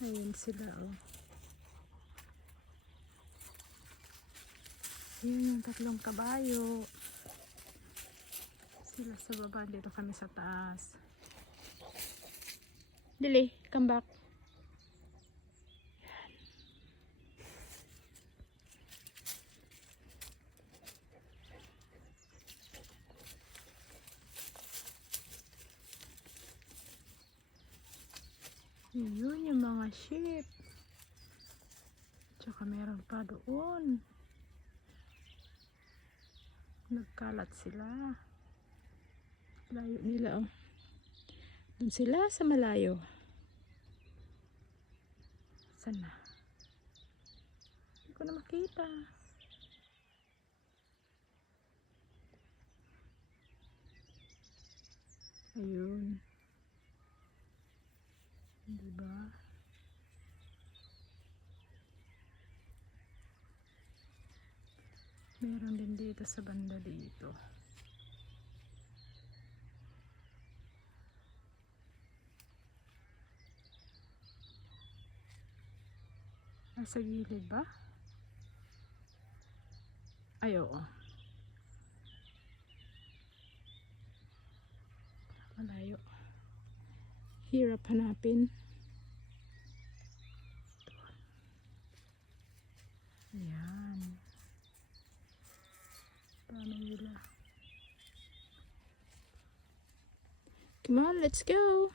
Ayun sila oh. Yun yung tatlong kabayo. Sila sa baba. Dito kami sa taas. Dili, come back. Yun yung mga sheep. Tsaka meron pa doon. Nagkalat sila. Layo nila oh. Doon sila sa malayo. Sana. Hindi ko na makita. Ayun. Diba? Meron din dito sa banda dito. Nasa gilid ba? Ay, oo. Malayo. Hirap hanapin. Ayan. Dami nila. Come on, let's go.